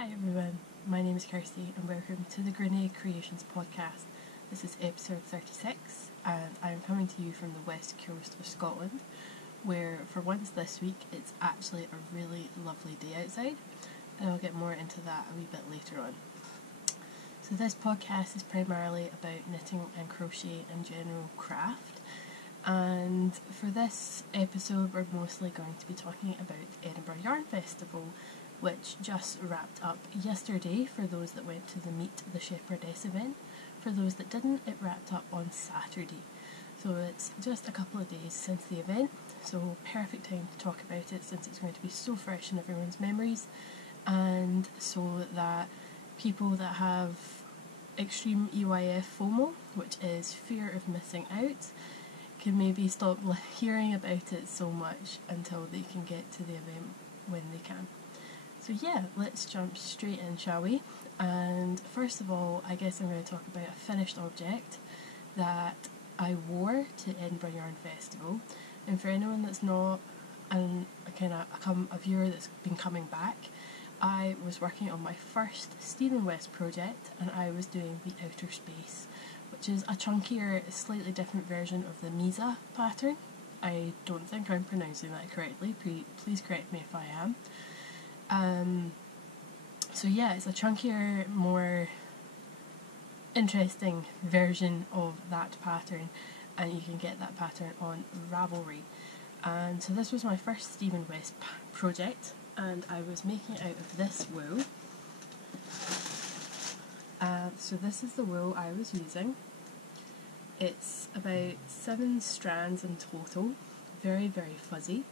Hi everyone, my name is Kirsty and welcome to the Grianaig Creations Podcast. This is episode 36 and I am coming to you from the west coast of Scotland, where for once this week it's actually a really lovely day outside, and I'll get more into that a wee bit later on. So this podcast is primarily about knitting and crochet and general craft, and for this episode we're mostly going to be talking about Edinburgh Yarn Festival, which just wrapped up yesterday for those that went to the Meet the Shepherdess event. For those that didn't, it wrapped up on Saturday. So it's just a couple of days since the event, so perfect time to talk about it since it's going to be so fresh in everyone's memories, and so that people that have extreme EYF FOMO, which is fear of missing out, can maybe stop hearing about it so much until they can get to the event when they can. So yeah, let's jump straight in, shall we? And first of all, I guess I'm going to talk about a finished object that I wore to Edinburgh Yarn Festival. And for anyone that's not a viewer that's been coming back, I was working on my first Stephen West project, and I was doing the outer space, which is a chunkier, slightly different version of the Misa pattern. I don't think I'm pronouncing that correctly, please correct me if I am. So yeah, it's a chunkier, more interesting version of that pattern, and you can get that pattern on Ravelry. And so this was my first Stephen West project, and I was making it out of this wool. So this is the wool I was using. It's about 7 strands in total, very, very fuzzy,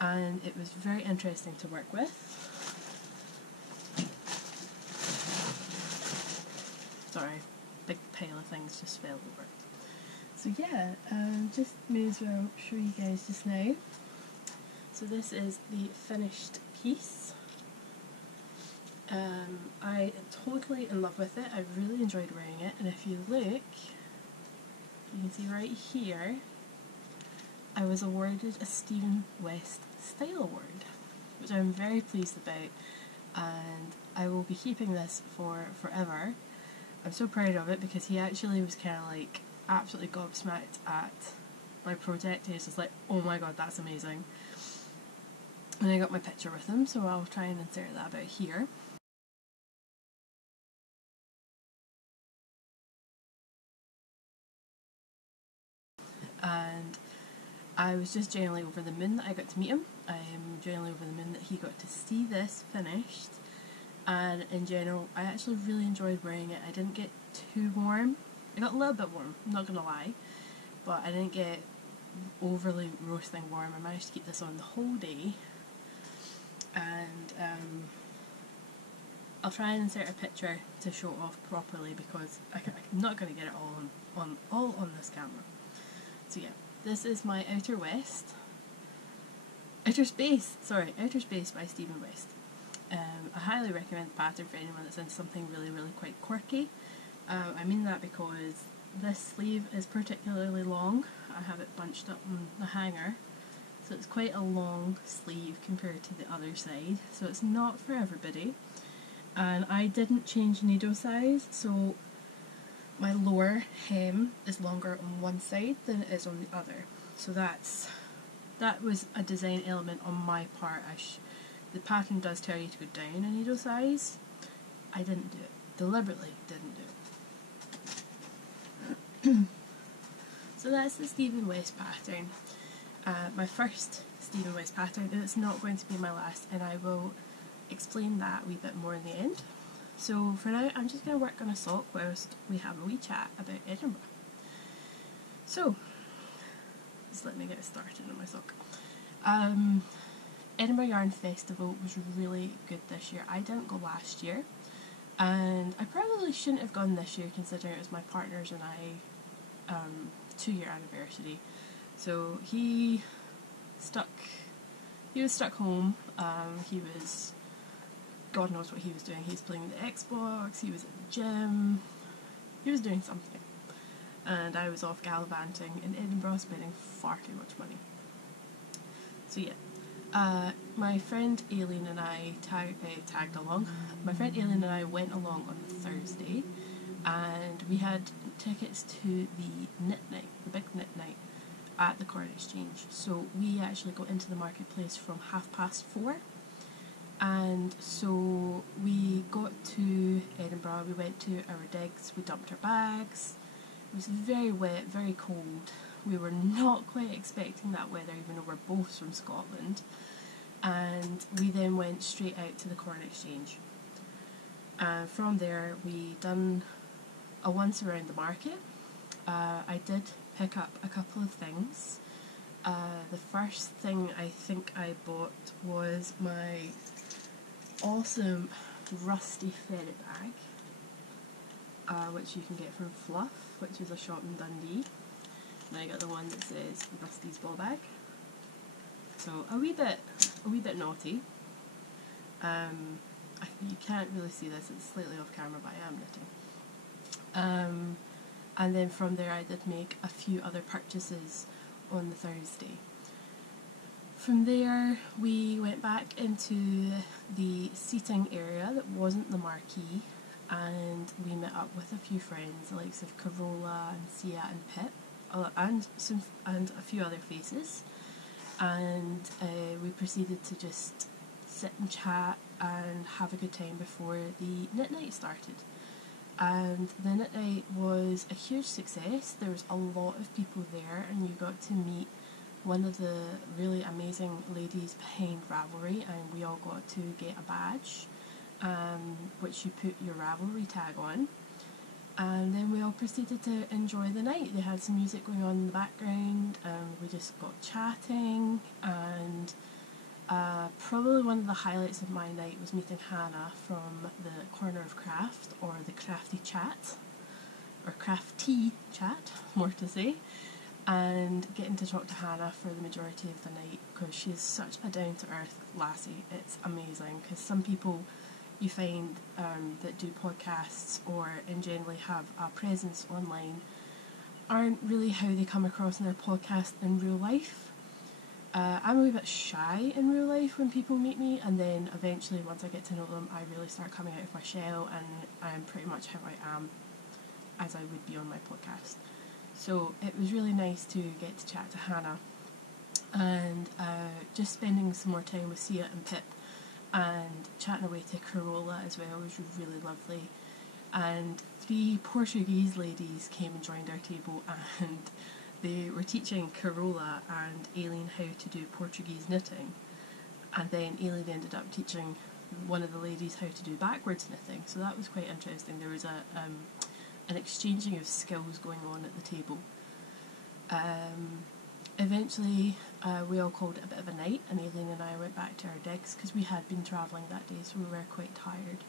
and it was very interesting to work with. Sorry, big pile of things just fell over. So yeah, just may as well show you guys just now. So this is the finished piece. I am totally in love with it. I really enjoyed wearing it, and if you look, you can see right here, I was awarded a Stephen West Style Award, which I'm very pleased about, and I will be keeping this for forever. I'm so proud of it because he actually was kind of like absolutely gobsmacked at my project. He was just like, oh my god, that's amazing. And I got my picture with him, so I'll try and insert that about here. And I was just genuinely over the moon that I got to meet him. I am genuinely over the moon that he got to see this finished. And in general, I actually really enjoyed wearing it. I didn't get too warm. I got a little bit warm, I'm not gonna lie, but I didn't get overly roasting warm. I managed to keep this on the whole day, and I'll try and insert a picture to show it off properly because I'm not going to get it all on this camera. So yeah, this is my outer space by Stephen West. I highly recommend the pattern for anyone that's into something really, really quite quirky. I mean that because this sleeve is particularly long. I have it bunched up on the hanger, so it's quite a long sleeve compared to the other side, so it's not for everybody. And I didn't change needle size, so my lower hem is longer on one side than it is on the other. So that was a design element on my part. The pattern does tell you to go down a needle size. I didn't do it. Deliberately didn't do it. So that's the Stephen West pattern. My first Stephen West pattern, and it's not going to be my last, and I will explain that a wee bit more in the end. So for now, I'm just going to work on a sock whilst we have a wee chat about Edinburgh. So, just let me get started on my sock. Edinburgh Yarn Festival was really good this year. I didn't go last year, and I probably shouldn't have gone this year considering it was my partner's and I 2-year anniversary. So he was stuck home. He was, God knows what he was doing. He was playing the Xbox, he was at the gym, he was doing something, and I was off gallivanting in Edinburgh spending far too much money. So yeah, My friend Aileen and I tagged along. My friend Aileen and I went along on the Thursday, and we had tickets to the knit night, the big knit night at the Corn Exchange. So we actually got into the marketplace from 4:30, and so we got to Edinburgh, we went to our digs, we dumped our bags. It was very wet, very cold. We were not quite expecting that weather, even though we're both from Scotland. And we then went straight out to the Corn Exchange. And from there we done a once around the market. I did pick up a couple of things. The first thing I think I bought was my awesome rusty ferret bag, which you can get from Fluff, which is a shop in Dundee. And I got the one that says Rusty's Ball Bag. So a wee bit naughty. You can't really see this, it's slightly off camera, but I am knitting. And then from there I did make a few other purchases on the Thursday. From there we went back into the seating area that wasn't the marquee, and we met up with a few friends, the likes of Carola and Sia and Pip, and a few other faces, and we proceeded to just sit and chat and have a good time before the knit night started. And the knit night was a huge success. There was a lot of people there, and you got to meet one of the really amazing ladies behind Ravelry, and we all got to get a badge, which you put your Ravelry tag on. And then we all proceeded to enjoy the night. They had some music going on in the background, and we just got chatting, and probably one of the highlights of my night was meeting Hannah from the Corner of Craft, or the Crafty Chat, or Crafty Chat, more to say, and getting to talk to Hannah for the majority of the night, because she's such a down-to-earth lassie. It's amazing, because some people you find that do podcasts or in generally have a presence online aren't really how they come across in their podcast in real life. I'm a wee bit shy in real life when people meet me, and then eventually once I get to know them I really start coming out of my shell, and I'm pretty much how I am as I would be on my podcast. So it was really nice to get to chat to Hannah, and just spending some more time with Sia and Pip and chatting away to Carola as well was really lovely. And 3 Portuguese ladies came and joined our table, and they were teaching Carola and Aileen how to do Portuguese knitting, and then Aileen ended up teaching one of the ladies how to do backwards knitting, so that was quite interesting. There was an exchanging of skills going on at the table. Eventually we all called it a bit of a night, and Aileen and I went back to our digs because we had been travelling that day, so we were quite tired.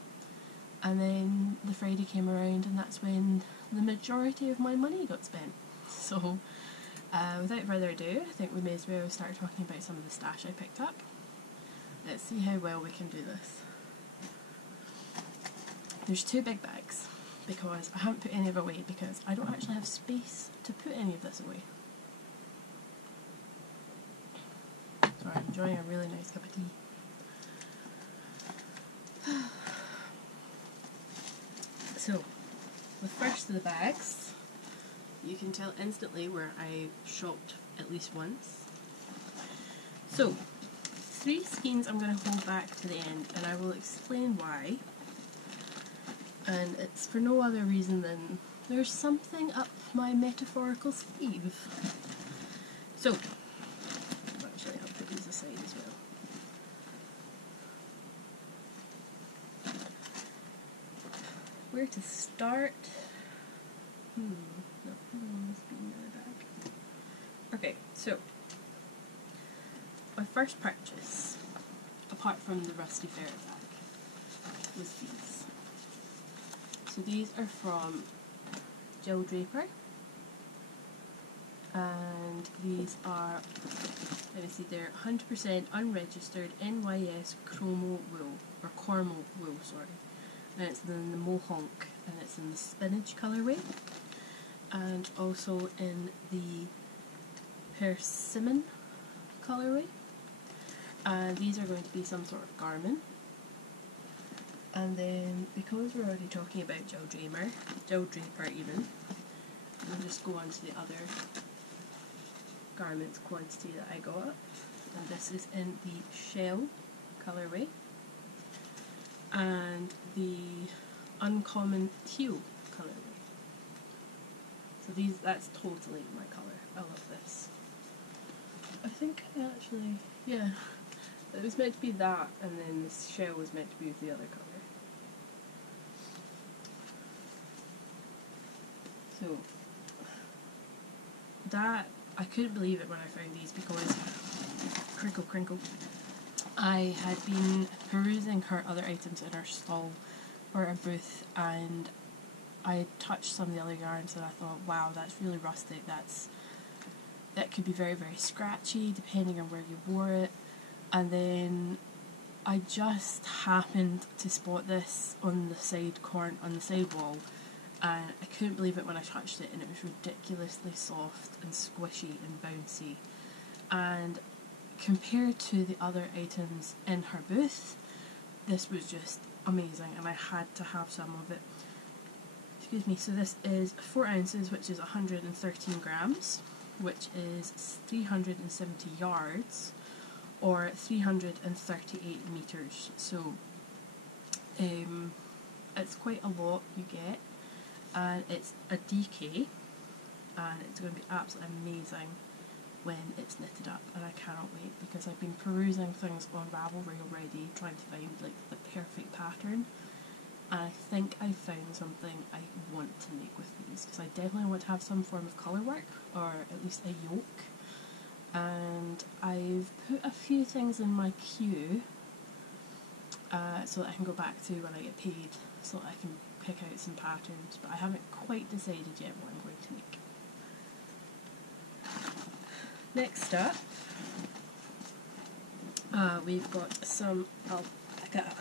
And then the Friday came around, and that's when the majority of my money got spent. So without further ado, I think we may as well start talking about some of the stash I picked up. Let's see how well we can do this. There's 2 big bags, because I haven't put any of it away because I don't actually have space to put any of this away. So I'm enjoying a really nice cup of tea. So, the first of the bags, you can tell instantly where I shopped at least once. So, 3 skeins I'm going to hold back to the end, and I will explain why. And it's for no other reason than there's something up my metaphorical sleeve. So, actually I'll put these aside as well. Where to start? No, must be in the bag. Okay, so my first purchase, apart from the rusty ferret bag, was these. So these are from Jill Draper, and these are, let me see, they're 100% unregistered NYS Chromo wool, or Cormo wool, sorry. And it's in the Mohonk, and it's in the spinach colourway, and also in the persimmon colourway. and these are going to be some sort of garment. And then, because we're already talking about gel draper even, we'll just go on to the other garments quantity that I got, and this is in the shell colourway and the uncommon teal colourway. So that's totally my colour. I love this. I think I actually, yeah, it was meant to be that, and then the shell was meant to be with the other colour. So that, I couldn't believe it when I found these because, crinkle, I had been perusing her other items in her stall or her booth, and I touched some of the other yarns and I thought, wow, that's really rustic, that could be very, very scratchy depending on where you wore it. And then I just happened to spot this on the side wall, and I couldn't believe it when I touched it, and it was ridiculously soft and squishy and bouncy. And compared to the other items in her booth, this was just amazing, and I had to have some of it. Excuse me. So this is 4 ounces, which is 113 grams, which is 370 yards, or 338 meters. So it's quite a lot you get, and it's a DK, and it's going to be absolutely amazing when it's knitted up, and I cannot wait because I've been perusing things on Ravelry already, trying to find like the perfect pattern, and I think I found something I want to make with these, because I definitely want to have some form of colour work, or at least a yoke. And I've put a few things in my queue so that I can go back to when I get paid, so that I can pick out some patterns, but I haven't quite decided yet what I'm going to make. Next up, we've got some alpaca.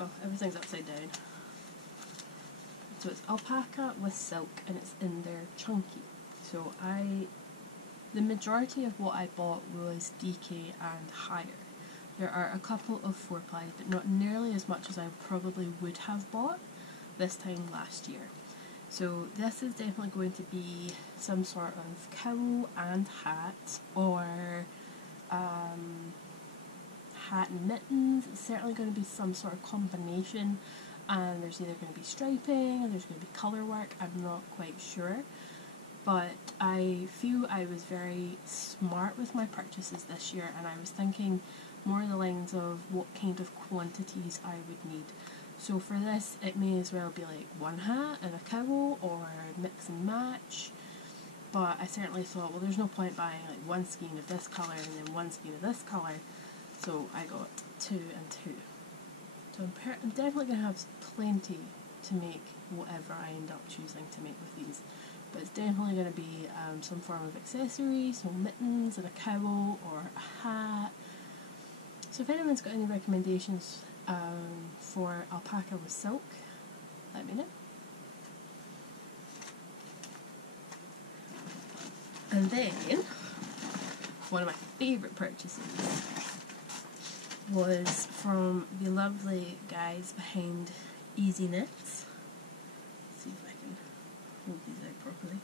Oh, everything's upside down. So it's alpaca with silk, and it's in there chunky. So the majority of what I bought was DK and higher. There are a couple of 4-ply, but not nearly as much as I probably would have bought this time last year. So this is definitely going to be some sort of cowl and hat, or hat and mittens. It's certainly going to be some sort of combination, and there's either going to be striping or there's going to be colour work. I'm not quite sure. But I feel I was very smart with my purchases this year, and I was thinking more on the lines of what kind of quantities I would need. So for this, it may as well be like one hat and a cowl, or mix and match. But I certainly thought, well, there's no point buying like one skein of this colour and then one skein of this colour. So I got 2 and 2. So I'm definitely going to have plenty to make whatever I end up choosing to make with these. But it's definitely going to be some form of accessory, so mittens and a cowl or a hat. So if anyone's got any recommendations for alpaca with silk, let me know. And then, one of my favourite purchases was from the lovely guys behind Easy Knits. Let's see if I can hold these out properly.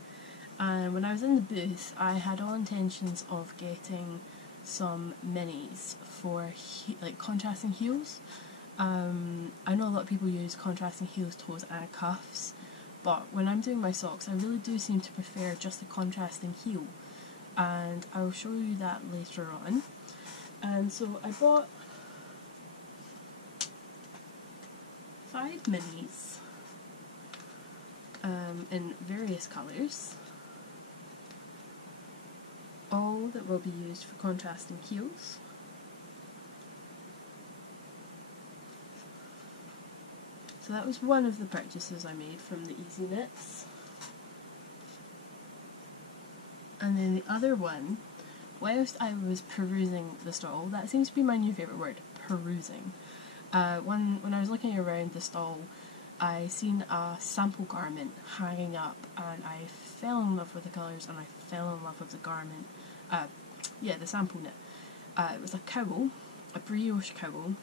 And when I was in the booth, I had all intentions of getting some minis for like contrasting heels. I know a lot of people use contrasting heels, toes and cuffs, but when I'm doing my socks I really do seem to prefer just a contrasting heel, and I'll show you that later on. And so I bought 5 minis in various colours, all that will be used for contrasting heels. So that was one of the purchases I made from the Easy Knits. And then the other one, whilst I was perusing the stall, that seems to be my new favourite word, perusing. When I was looking around the stall, I seen a sample garment hanging up, and I fell in love with the colours, and I fell in love with the garment. The sample knit. It was a cowl, a brioche cowl,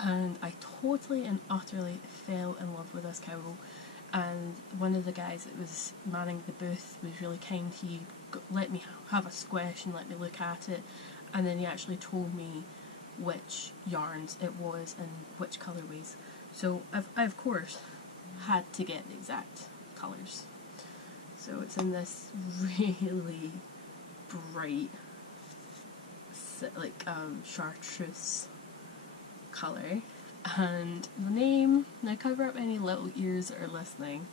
and I totally and utterly fell in love with this cowl. And one of the guys that was manning the booth was really kind. He let me have a squish and let me look at it, and then he actually told me which yarns it was and which colourways. So I of course had to get the exact colours. So it's in this really bright, like chartreuse colour, and the name, now cover up any little ears that are listening,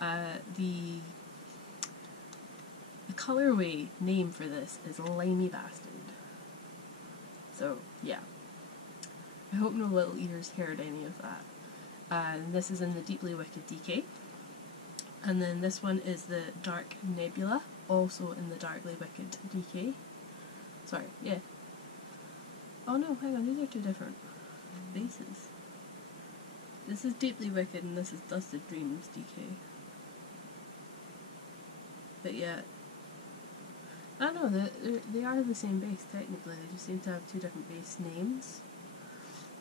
the colourway name for this is Limey Bastard. So yeah, I hope no little ears heard any of that. And this is in the Deeply Wicked DK, and then this one is the Dark Nebula, also in the Darkly Wicked DK. Sorry, yeah. Oh no, hang on, these are two different bases. This is Deeply Wicked and this is Dusted Dreams DK. But yeah, I don't know, they are the same base technically, they just seem to have two different base names.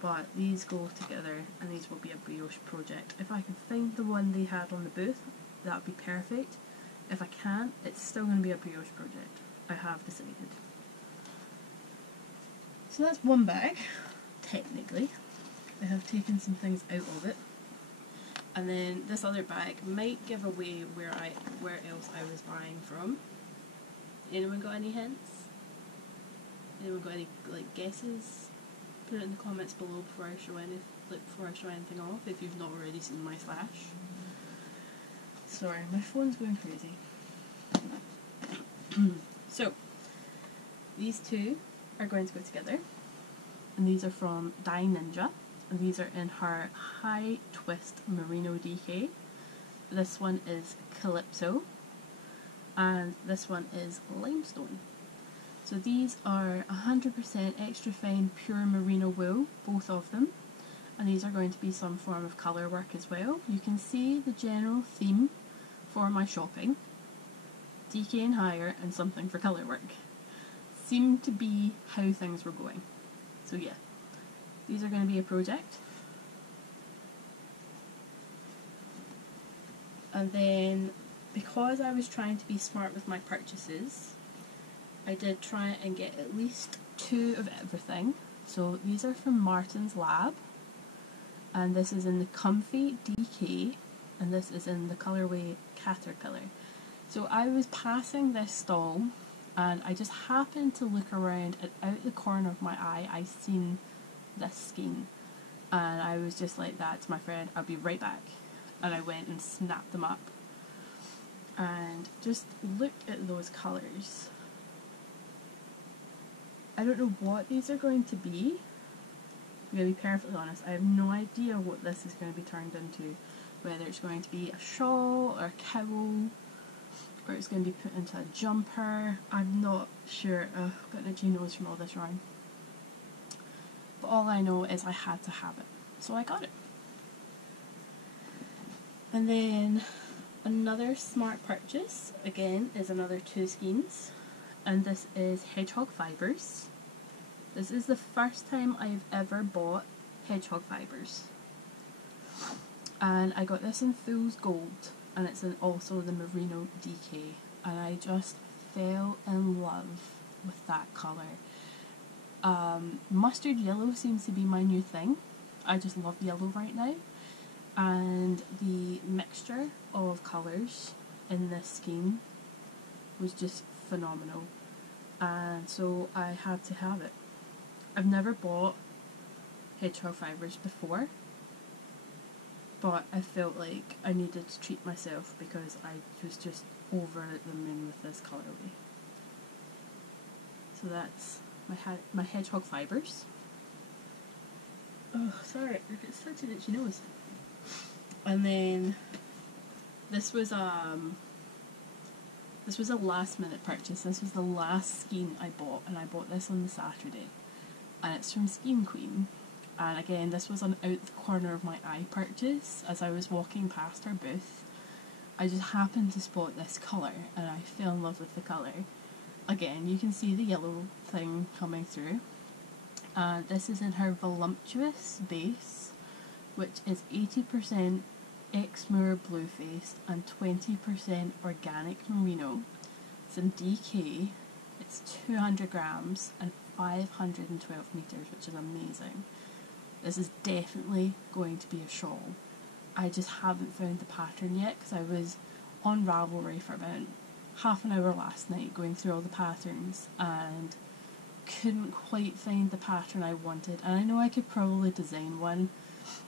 But these go together and these will be a brioche project. If I can find the one they had on the booth, that would be perfect. If I can't, it's still going to be a brioche project. I have decided. So that's one bag, technically. I have taken some things out of it. And then this other bag might give away where else I was buying from. Anyone got any hints? Anyone got any guesses? Put it in the comments below before I show anything off, if you've not already seen my flash. Sorry, my phone's going crazy. So, these two are going to go together, and these are from Dye Ninja, and these are in her High Twist Merino DK. This one is Calypso, and this one is Limestone. So these are 100% extra fine pure merino wool, both of them, and these are going to be some form of colour work as well. You can see the general theme for my shopping, DK and higher, and something for colour work, seemed to be how things were going. So yeah, these are going to be a project. And then, because I was trying to be smart with my purchases, I did try and get at least two of everything. So these are from Martin's Lab, and this is in the Comfy DK, and this is in the colourway Caterpillar. So I was passing this stall, and I just happened to look around, and out the corner of my eye I seen this skein, and I was just like that to my friend, I'll be right back, and I went and snapped them up, and just look at those colours. I don't know what these are going to be. I'm going to be perfectly honest, I have no idea what this is going to be turned into. Whether it's going to be a shawl or a cowl, or it's going to be put into a jumper. I'm not sure. I've got an itchy nose from all this yarn. But all I know is I had to have it. So I got it. And then another smart purchase, again, is another two skeins. And this is Hedgehog Fibres. This is the first time I've ever bought Hedgehog Fibres. And I got this in Fool's Gold, and it's in also the Merino DK, and I just fell in love with that colour. Mustard yellow seems to be my new thing. I just love yellow right now, and the mixture of colours in this scheme was just phenomenal, and so I had to have it. I've never bought Hedgehog Fibres before, but I felt like I needed to treat myself because I was just over the moon with this colourway. So that's my Hedgehog Fibres. Oh, sorry, it's such an itchy nose. And then this was a last minute purchase. This was the last skein I bought, and I bought this on the Saturday, and it's from Skein Queen. And again, this was an out the corner of my eye purchase. As I was walking past her booth, I just happened to spot this colour, and I fell in love with the colour. again, you can see the yellow thing coming through. This is in her voluptuous base, which is 80% Exmoor Blueface and 20% organic merino. It's in DK. It's 200 grams and 512 meters, which is amazing. This is definitely going to be a shawl. I just haven't found the pattern yet because I was on Ravelry for about half an hour last night going through all the patterns and couldn't quite find the pattern I wanted. And I know I could probably design one,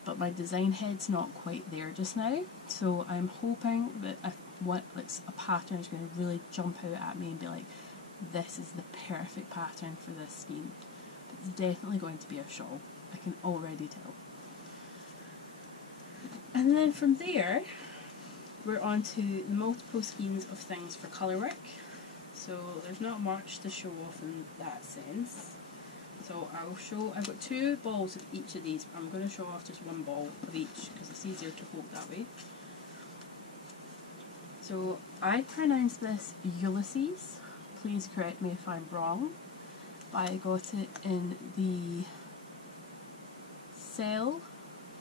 but my design head's not quite there just now. So I'm hoping that a pattern is going to really jump out at me and be like, this is the perfect pattern for this scheme. But it's definitely going to be a shawl. I can already tell. And then from there, we're on to the multiple schemes of things for colour work. So there's not much to show off in that sense. So I've got 2 balls of each of these. I'm going to show off just 1 ball of each because it's easier to hold that way. So I pronounce this Ulysses. Please correct me if I'm wrong. But I got it in the Cell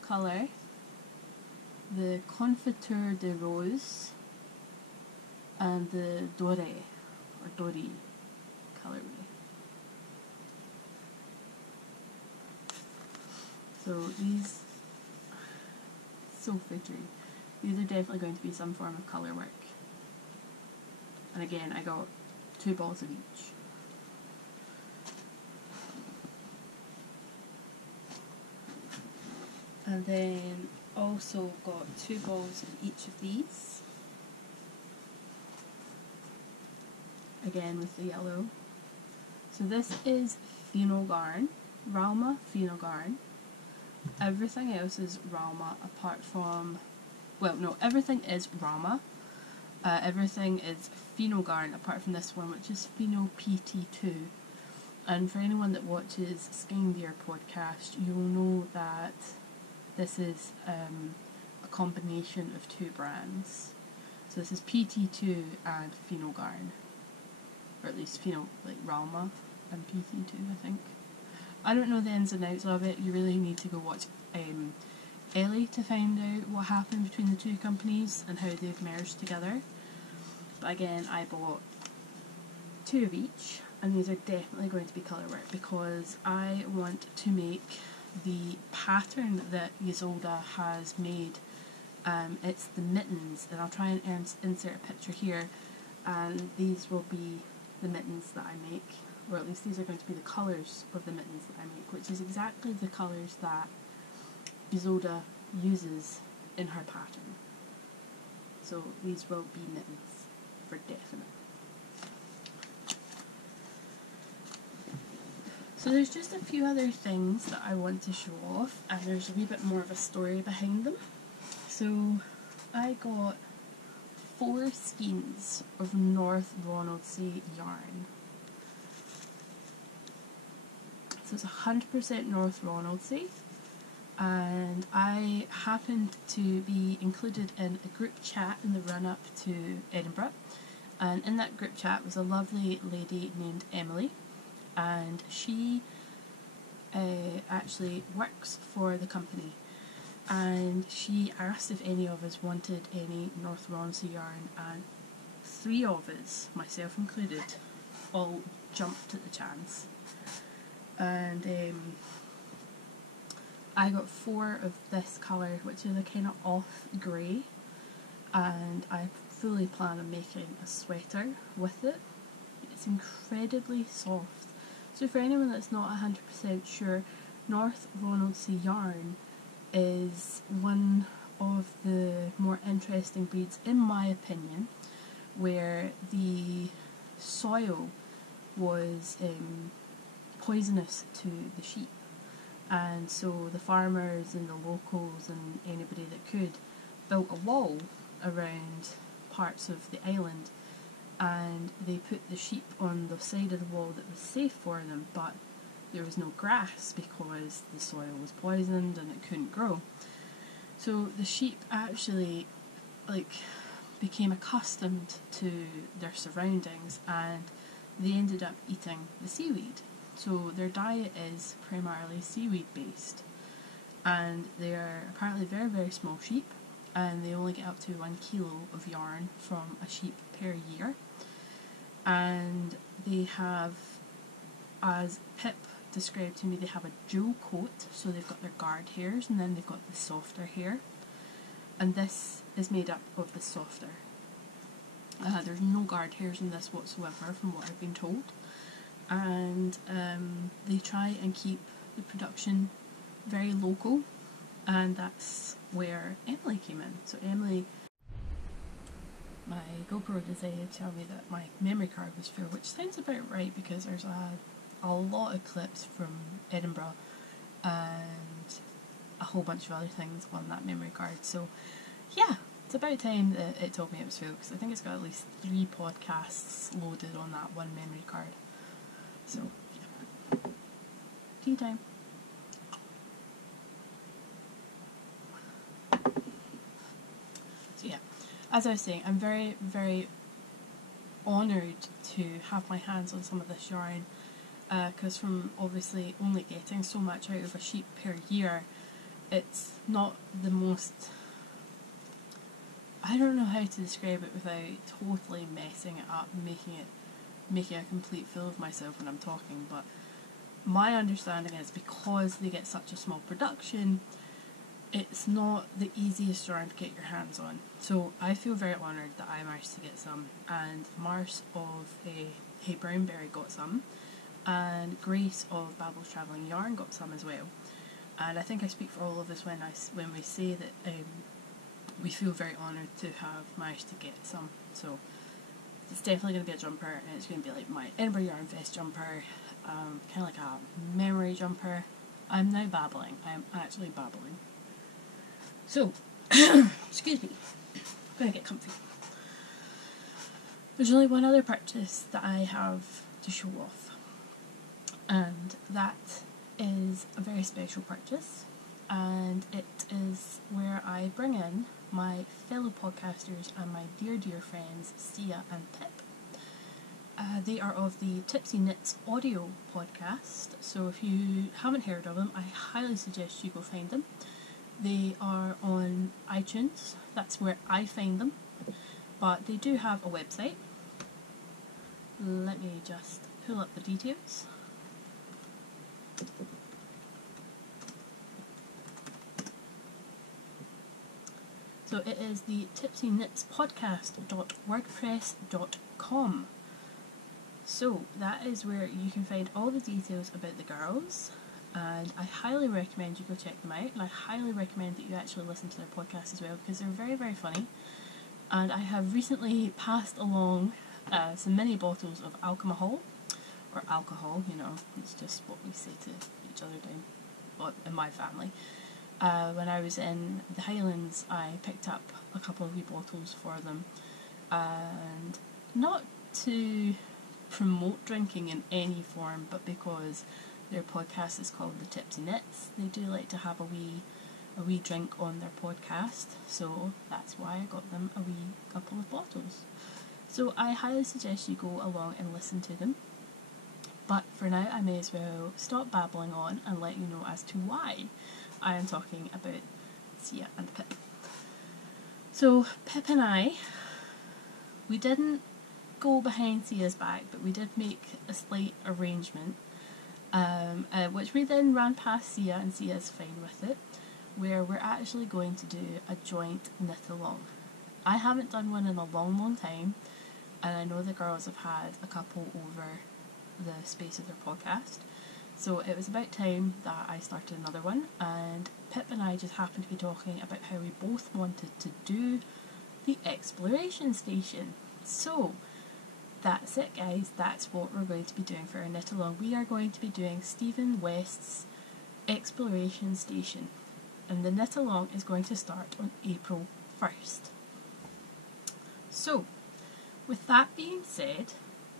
colour, the Confiture de Rose, and the Doré colourway. So these, so fidgety. These are definitely going to be some form of colour work. And again, I got 2 balls of each. And then also got 2 balls of each of these. Again with the yellow. So this is Pheno Garn, Ralma Pheno Garn. Everything else is Ralma apart from, well no, everything is Ralma. Everything is Pheno Garn apart from this one, which is Pheno PT2. And for anyone that watches Skein Deer podcast, you'll know that this is a combination of 2 brands. So this is PT2 and Pheno Garn. Or at least Pheno, like Ralma and PT2, I think. I don't know the ins and outs of it. You really need to go watch Ellie to find out what happened between the 2 companies and how they've merged together. But again, I bought 2 of each, and these are definitely going to be colour work because I want to make the pattern that Isolde has made. It's the mittens, and I'll try and insert a picture here, and these will be the mittens that I make, or at least these are going to be the colours of the mittens that I make, which is exactly the colours that Isolde uses in her pattern. So these will be mittens, for definite. So there's just a few other things that I want to show off, and there's a wee bit more of a story behind them. So I got 4 skeins of North Ronaldsay yarn. So it's 100% North Ronaldsay, and I happened to be included in a group chat in the run-up to Edinburgh, and in that group chat was a lovely lady named Emily, and she actually works for the company, and she asked if any of us wanted any North Ronaldsay yarn, and 3 of us, myself included, all jumped at the chance. And I got 4 of this colour, which is a kind of off grey, and I fully plan on making a sweater with it. It's incredibly soft. So for anyone that's not 100% sure, North Ronaldsay yarn is one of the more interesting breeds, in my opinion, where the soil was poisonous to the sheep, and so the farmers and the locals and anybody that could built a wall around parts of the island, and they put the sheep on the side of the wall that was safe for them, but there was no grass because the soil was poisoned and it couldn't grow. So the sheep actually became accustomed to their surroundings, and they ended up eating the seaweed. So their diet is primarily seaweed based, and they are apparently very, very small sheep, and they only get up to 1 kilo of yarn from a sheep per year. And they have, as Pip described to me, they have a dual coat, so they've got their guard hairs and then they've got the softer hair, and this is made up of the softer. There's no guard hairs in this whatsoever from what I've been told, and they try and keep the production very local, and that's where Emily came in. So Emily, my GoPro decided to tell me that my memory card was full, which sounds about right because there's a lot of clips from Edinburgh and a whole bunch of other things on that memory card. So yeah, it's about time that it told me it was full, because I think it's got at least 3 podcasts loaded on that one memory card. So yeah. Tea time. So yeah, as I was saying, I'm very, very honoured to have my hands on some of this yarn, because from obviously only getting so much out of a sheep per year, it's not the most, I don't know how to describe it without totally messing it up and making a complete fool of myself when I'm talking, but my understanding is because they get such a small production, it's not the easiest yarn to get your hands on. So I feel very honoured that I managed to get some, and Mars of Hey Brownberry got some, and Grace of Babel's Travelling Yarn got some as well. And I think I speak for all of us when we say that we feel very honoured to have managed to get some. So it's definitely going to be a jumper, and it's going to be like my Edinburgh Yarn Fest jumper, kind of like a memory jumper. I'm now babbling. I'm actually babbling. So, excuse me, I'm going to get comfy. There's only one other purchase that I have to show off, and that is a very special purchase, and it is where I bring in my fellow podcasters and my dear, dear friends Sia and Pip. They are of the Tipsy Knits audio podcast, so if you haven't heard of them, I highly suggest you go find them. They are on iTunes, that's where I find them, but they do have a website. Let me just pull up the details. So it is the tipsyknitspodcast.wordpress.com. So that is where you can find all the details about the girls, and I highly recommend you go check them out, and I highly recommend that you actually listen to their podcast as well, because they're very, very funny. And I have recently passed along some mini bottles of alcohol, or alcohol, you know, it's just what we say to each other down in my family. When I was in the Highlands, I picked up a couple of wee bottles for them, and not to promote drinking in any form, but because their podcast is called The Tipsy Knits, they do like to have a wee drink on their podcast, so that's why I got them a wee couple of bottles. So I highly suggest you go along and listen to them. But for now, I may as well stop babbling on and let you know as to why I am talking about Sia and Pip. So Pip and I, we didn't go behind Sia's back, but we did make a slight arrangement, which we then ran past Sia, and Sia's fine with it, where we're actually going to do a joint knit along. I haven't done one in a long, long time, and I know the girls have had a couple over the space of their podcast, so it was about time that I started another one, and Pip and I just happened to be talking about how we both wanted to do the exploration station. So that's it, guys, that's what we're going to be doing for our knit along. We are going to be doing Stephen West's exploration station, and the knit along is going to start on April 1st. So with that being said,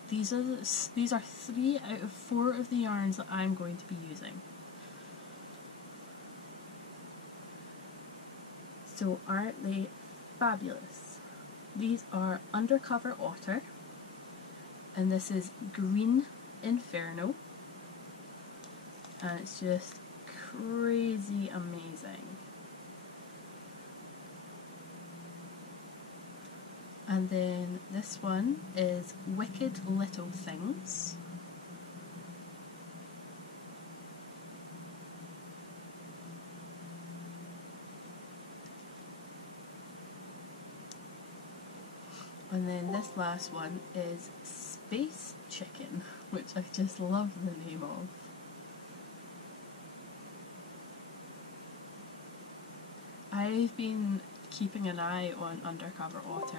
these are 3 out of 4 of the yarns that I'm going to be using. So aren't they fabulous? These are Undercover Otter, and this is Green Inferno, and it's just crazy amazing. And then this one is Wicked Little Things. And then this last one is Space Chicken, which I just love the name of. I've been keeping an eye on Undercover Otter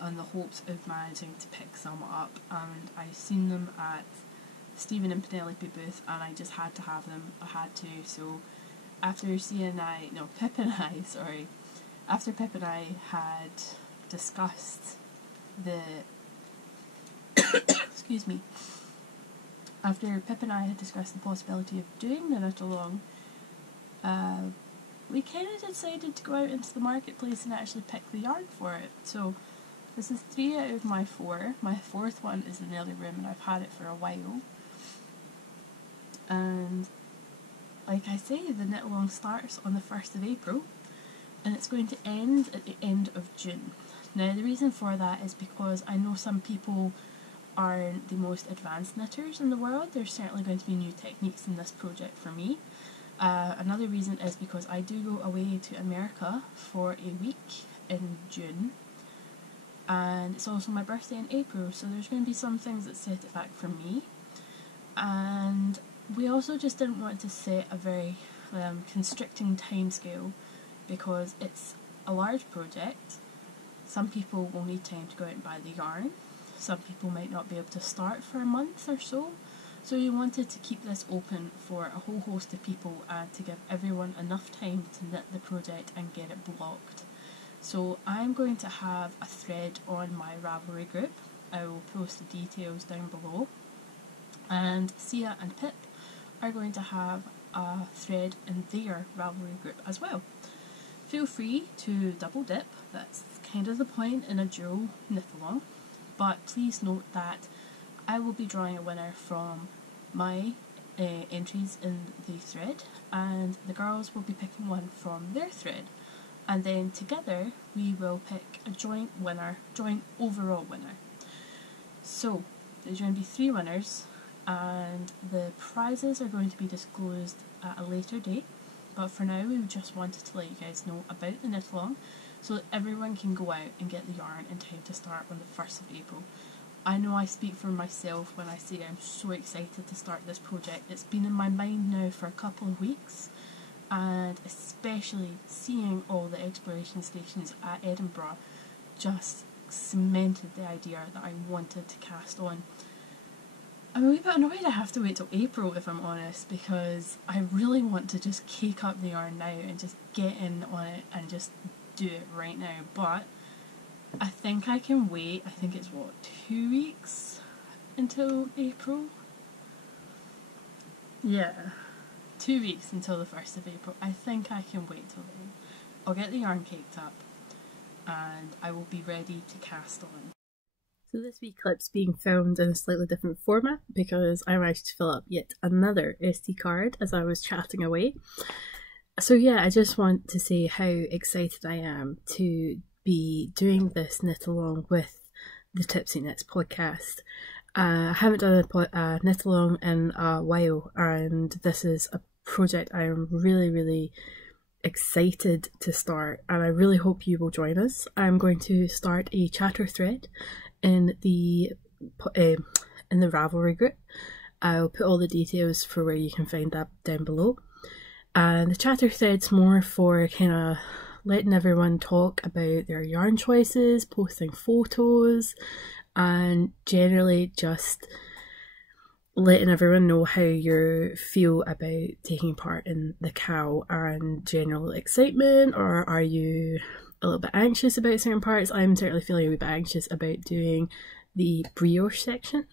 on the hopes of managing to pick some up, and I've seen them at Stephen and Penelope booth and I just had to have them. I had to. So after after Pip and I had discussed the excuse me, after Pip and I had discussed the possibility of doing the knit along, we kind of decided to go out into the marketplace and actually pick the yarn for it. So this is 3 out of my 4. My 4th one is in Early Room and I've had it for a while. And like I say, the knit along starts on the 1st of April and it's going to end at the end of June. Now the reason for that is because I know some people aren't the most advanced knitters in the world. There's certainly going to be new techniques in this project for me. Another reason is because I do go away to America for a week in June, and it's also my birthday in April, so there's going to be some things that set it back for me. And we also just didn't want to set a very constricting timescale because it's a large project. Some people will need time to go out and buy the yarn. Some people might not be able to start for a month or so. So we wanted to keep this open for a whole host of people and to give everyone enough time to knit the project and get it blocked. So I'm going to have a thread on my Ravelry group. I will post the details down below. And Sia and Pip are going to have a thread in their Ravelry group as well. Feel free to double dip, that's kind of the point in a dual knit along. But please note that I will be drawing a winner from my entries in the thread, and the girls will be picking one from their thread, and then together we will pick a joint overall winner. So there's going to be 3 winners, and the prizes are going to be disclosed at a later date, but for now we just wanted to let you guys know about the knit along so that everyone can go out and get the yarn in time to start on the 1st of April. I know I speak for myself when I say I'm so excited to start this project. It's been in my mind now for a couple of weeks, and especially seeing all the exploration stations at Edinburgh just cemented the idea that I wanted to cast on. I'm a wee bit annoyed I have to wait till April, if I'm honest, because I really want to just cake up the yarn now and just get in on it and just do it right now, but I think I can wait. I think it's 2 weeks until April? Yeah, 2 weeks until the 1st of April. I think I can wait till then. I'll get the yarn caked up and I will be ready to cast on. So this wee clip's being filmed in a slightly different format because I managed to fill up yet another SD card as I was chatting away. So yeah, I just want to say how excited I am to be doing this knit along with the Tipsy Knits podcast. I haven't done a knit along in a while, and this is a project I am really excited to start, and I really hope you will join us. I'm going to start a chatter thread in the Ravelry group. I'll put all the details for where you can find that down below. And the chatter thread's more for kind of letting everyone talk about their yarn choices, posting photos, and generally just letting everyone know how you feel about taking part in the cow and general excitement, or are you a little bit anxious about certain parts. I'm certainly feeling a wee bit anxious about doing the brioche section.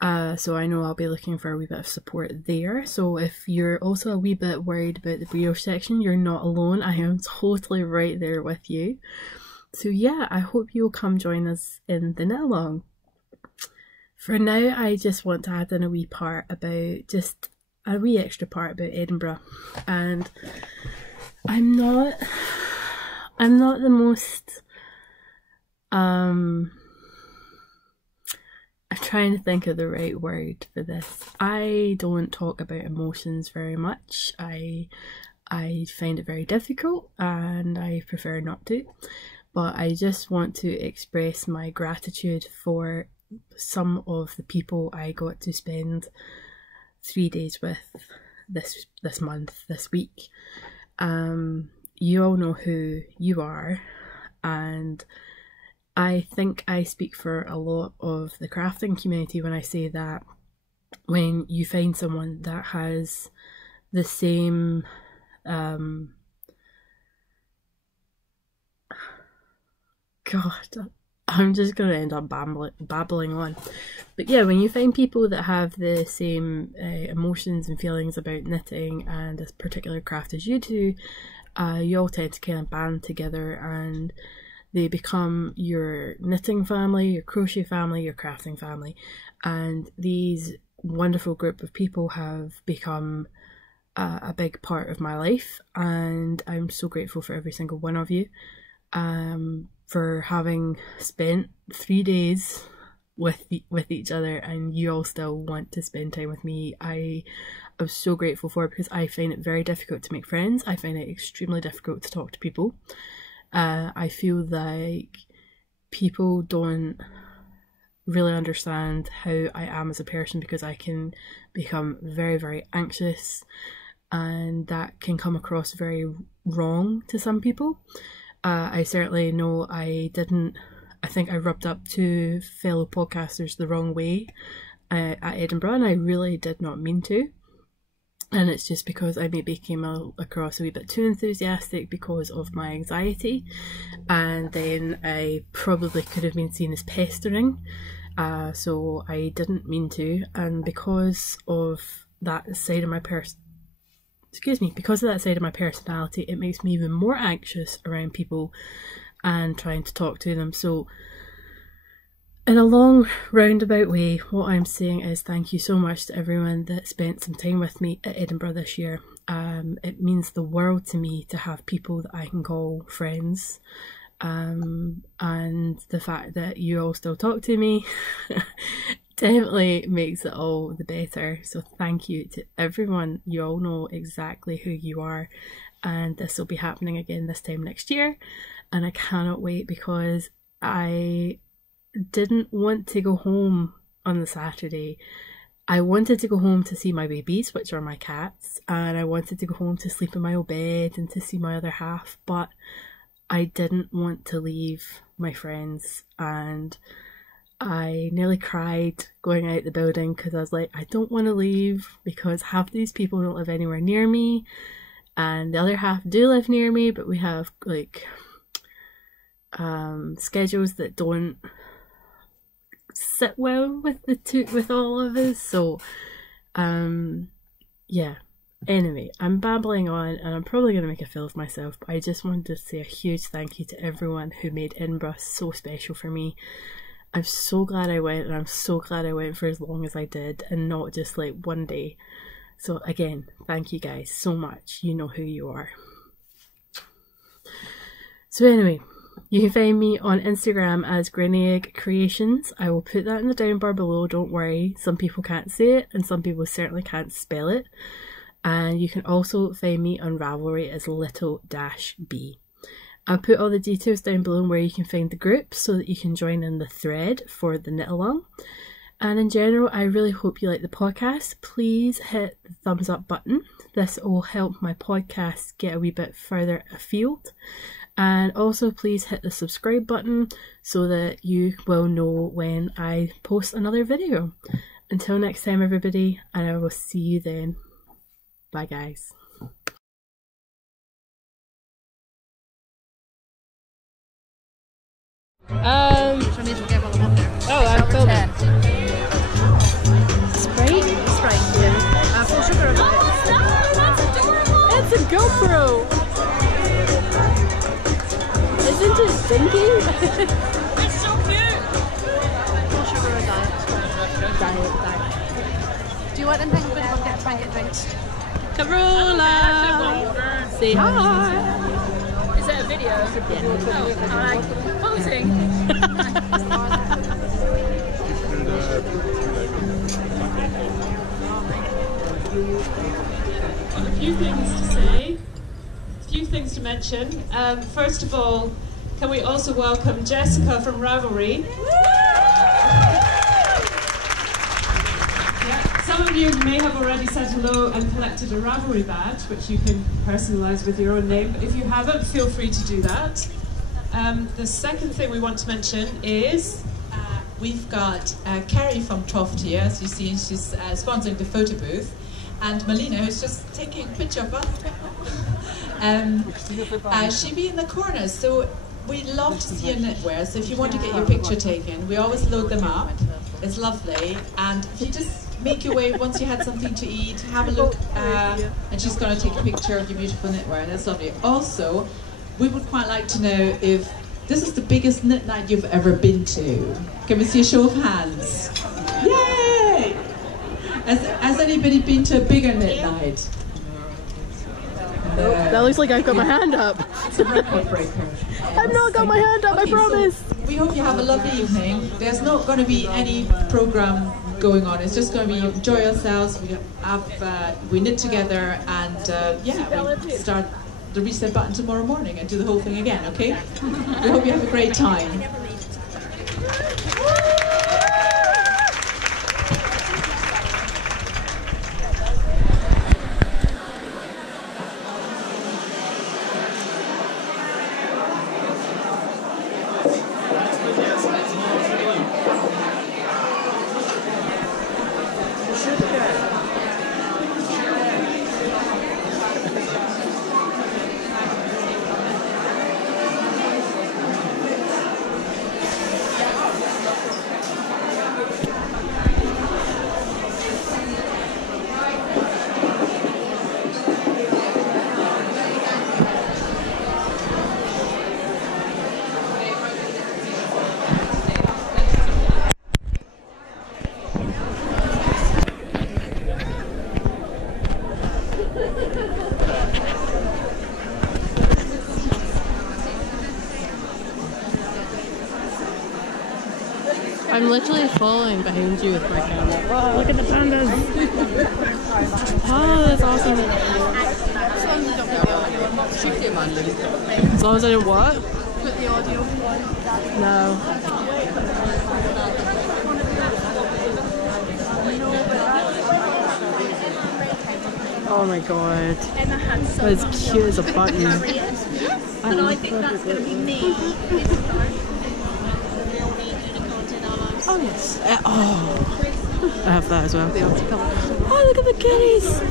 So I know I'll be looking for a wee bit of support there. So if you're also a wee bit worried about the brioche section, you're not alone. I am totally right there with you. So yeah, I hope you'll come join us in the knit along. For now, I just want to add in a wee part about, just a wee extra part about Edinburgh. And I'm not the most, I'm trying to think of the right word for this. I don't talk about emotions very much. I find it very difficult and I prefer not to. But I just want to express my gratitude for some of the people I got to spend 3 days with this month, this week. You all know who you are, and I think I speak for a lot of the crafting community when I say that when you find someone that has the same God, I'm just going to end up babbling on. But yeah, when you find people that have the same emotions and feelings about knitting and this particular craft as you do, you all tend to kind of band together and they become your knitting family, your crochet family, your crafting family. And these wonderful group of people have become a big part of my life, and I'm so grateful for every single one of you. For having spent 3 days with each other, and you all still want to spend time with me. I am so grateful for it, because I find it very difficult to make friends. I find it extremely difficult to talk to people. I feel like people don't really understand how I am as a person, because I can become very, very anxious, and that can come across very wrong to some people. I certainly know I think I rubbed up to fellow podcasters the wrong way at Edinburgh, and I really did not mean to. And it's just because I maybe came across a wee bit too enthusiastic because of my anxiety, and then I probably could have been seen as pestering, so I didn't mean to. And because of that side of my personality, it makes me even more anxious around people and trying to talk to them. So in a long roundabout way, what I'm saying is thank you so much to everyone that spent some time with me at Edinburgh this year. It means the world to me to have people that I can call friends, and the fact that you all still talk to me definitely makes it all the better. So thank you to everyone. You all know exactly who you are, and this will be happening again this time next year, and I cannot wait, because I didn't want to go home on the Saturday. I wanted to go home to see my babies, which are my cats, and I wanted to go home to sleep in my old bed and to see my other half, but I didn't want to leave my friends, and I nearly cried going out the building, because I was like, I don't want to leave, because half these people don't live anywhere near me and the other half do live near me, but we have like schedules that don't sit well with all of us. So yeah, anyway, I'm babbling on and I'm probably going to make a fool of myself, but I just wanted to say a huge thank you to everyone who made Edinburgh so special for me. I'm so glad I went, and I'm so glad I went for as long as I did and not just like one day. So again, thank you guys so much. You know who you are. So anyway, you can find me on Instagram as Grianaig Creations. I will put that in the down bar below, don't worry. Some people can't say it and some people certainly can't spell it. And you can also find me on Ravelry as little-b. I'll put all the details down below where you can find the group so that you can join in the thread for the knit along. And in general, I really hope you like the podcast. Please hit the thumbs up button. This will help my podcast get a wee bit further afield. And also please hit the subscribe button so that you will know when I post another video. Until next time everybody, and I will see you then. Bye guys. Oh, I'm filming. Sprite, yeah. Full sugar about it. Oh no, that's adorable! It's a GoPro! Isn't it stinking? It's so cute! Full sugar about it. Do you want anything? I'm going to try and get drinks. Carola! Say hi! Is that a video? Yeah. Oh, I like posing. A few things to say, a few things to mention. First of all, can we also welcome Jessica from Ravelry? Some of you may have already said hello and collected a Ravelry badge, which you can personalise with your own name. But if you haven't, feel free to do that. The second thing we want to mention is we've got Carrie from Toft here, as you see, she's sponsoring the photo booth, and Melina, who's just taking a picture of us. She'll be in the corner, so we love to see your knitwear. So if you want to get your picture taken, we always load them up. It's lovely, and if you just make your way, once you had something to eat, have a look, and she's going to take a picture of your beautiful knitwear, and that's lovely. Also, we would quite like to know if this is the biggest knit night you've ever been to. Can we see a show of hands? Yay! Has anybody been to a bigger knit night? That looks like I've got my hand up. It's a record breaker. I've not got my hand up, I promise. So we hope you have a lovely evening. There's not going to be any program going on. It's just going to be enjoy yourselves. We knit together, and we start the reset button tomorrow morning and do the whole thing again. Okay? We hope you have a great time. I'm literally following behind you with my camera. Wow, look at the pandas! Oh, that's awesome. As long as I don't what? Put the audio on. No. Oh my god. That's cute as a button. And I think that's going to be me. Oh yes. I have that as well. Oh, look at the kitties!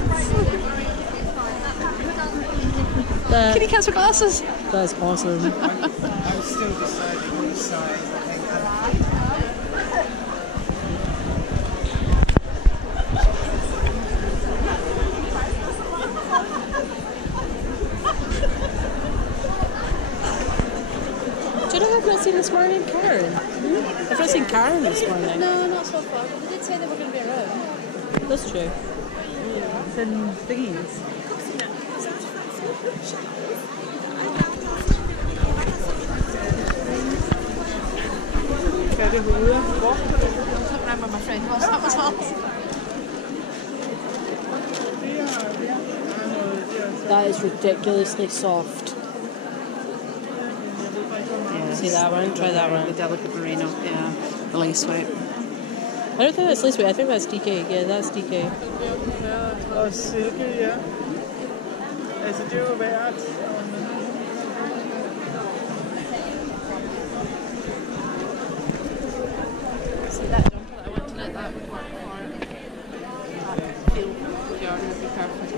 Kitty cats with glasses. That's awesome. I'm still deciding which size I think. Do you know I've not seen this morning, Karen? I've not seen Karen this morning. No, not so far. But they did say they were going to be around. That's true. Thin thingies. I don't remember my friend was. That was all. That is ridiculously soft. Yeah, See that one? Try that the one. delicate merino. Yeah, the lace weight. I don't think that's lace weight. I think that's DK. Yeah, that's DK. Oh, silky, yeah. Is it you about that? See that jumper that I went to knit, that would work for that field yarn would be perfect.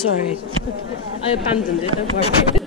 Sorry. I abandoned it, don't worry.